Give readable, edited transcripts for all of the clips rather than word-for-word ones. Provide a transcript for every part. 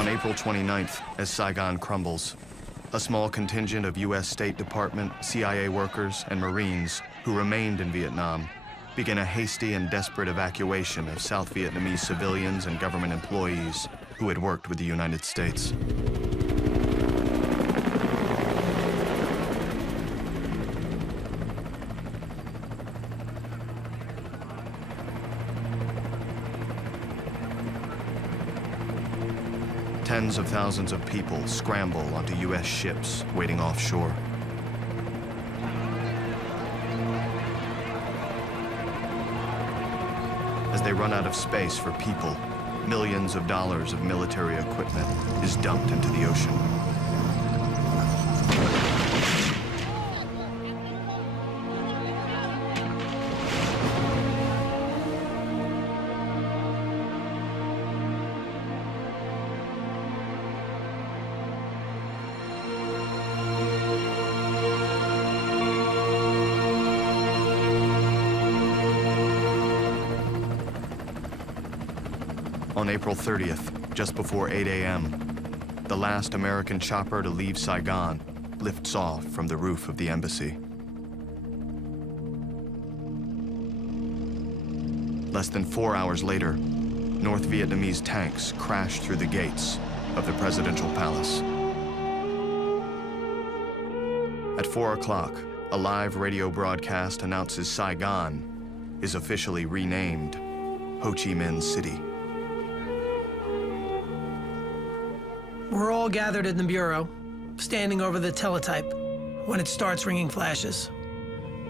On April 29th, as Saigon crumbles, a small contingent of U.S. State Department, CIA workers, and Marines who remained in Vietnam begin a hasty and desperate evacuation of South Vietnamese civilians and government employees who had worked with the United States. Tens of thousands of people scramble onto U.S. ships waiting offshore. As they run out of space for people, millions of dollars of military equipment is dumped into the ocean. On April 30th, just before 8 a.m., the last American chopper to leave Saigon lifts off from the roof of the embassy. Less than 4 hours later, North Vietnamese tanks crash through the gates of the presidential palace. At 4 o'clock, a live radio broadcast announces Saigon is officially renamed Ho Chi Minh City. We're all gathered in the bureau, standing over the teletype when it starts ringing flashes.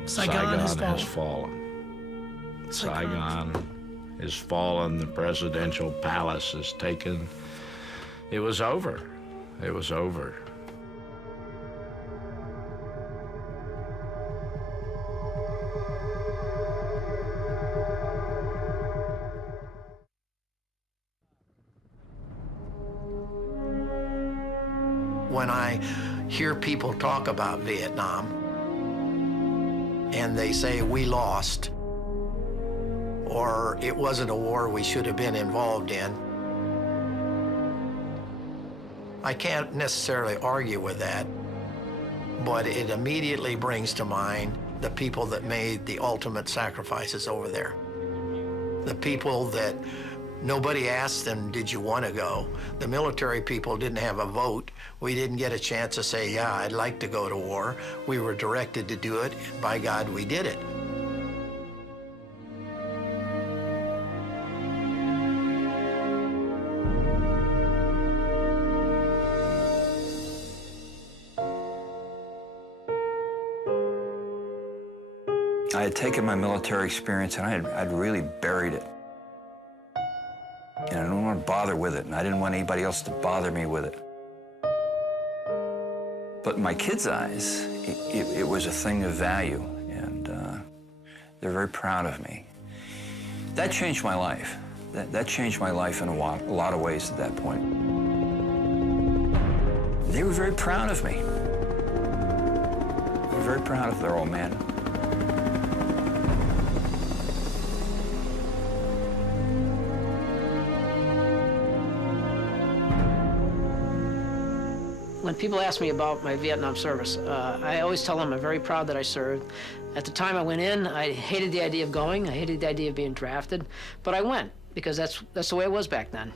Saigon has fallen. Saigon has fallen. The presidential palace is taken. It was over. It was over. When I hear people talk about Vietnam and they say we lost or it wasn't a war we should have been involved in, I can't necessarily argue with that, but it immediately brings to mind the people that made the ultimate sacrifices over there. The people that nobody asked them, did you want to go? The military people didn't have a vote. We didn't get a chance to say, yeah, I'd like to go to war. We were directed to do it, and by God, we did it. I had taken my military experience and I'd really buried it. And I didn't want to bother with it, and I didn't want anybody else to bother me with it. But in my kids' eyes, it was a thing of value, and they're very proud of me. That changed my life. That changed my life in a lot of ways at that point. They were very proud of me. They were very proud of their old man. When people ask me about my Vietnam service, I always tell them I'm very proud that I served. At the time I went in, I hated the idea of going. I hated the idea of being drafted, but I went because that's the way it was back then.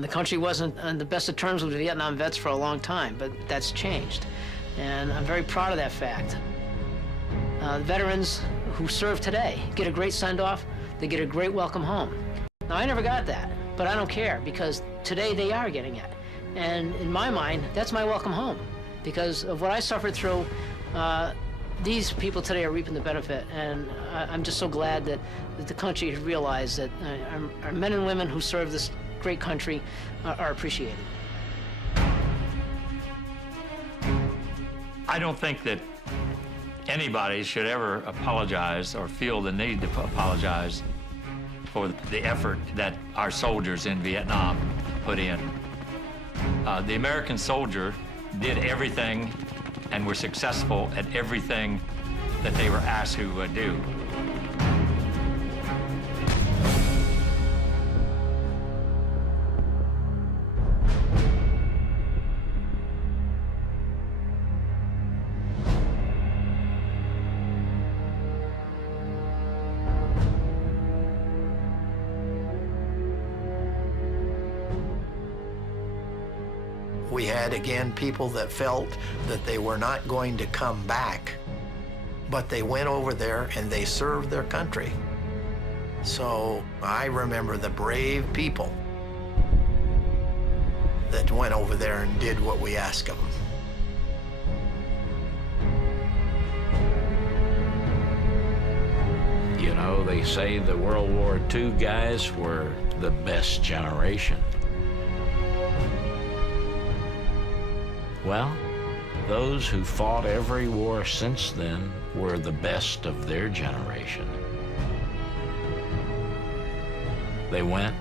The country wasn't on the best of terms with the Vietnam vets for a long time, but that's changed, and I'm very proud of that fact. The veterans who serve today get a great send-off. They get a great welcome home. Now, I never got that, but I don't care because today they are getting it. And in my mind, that's my welcome home. Because of what I suffered through, these people today are reaping the benefit. And I'm just so glad that the country has realized that our men and women who serve this great country are appreciated. I don't think that anybody should ever apologize or feel the need to apologize for the effort that our soldiers in Vietnam put in. The American soldier did everything and were successful at everything that they were asked to do. We had, again, people that felt that they were not going to come back, but they went over there and they served their country. So I remember the brave people that went over there and did what we asked of them. You know, they say the World War II guys were the best generation. Well, those who fought every war since then were the best of their generation. They went,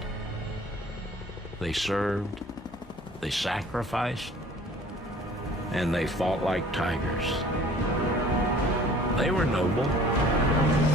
they served, they sacrificed, and they fought like tigers. They were noble.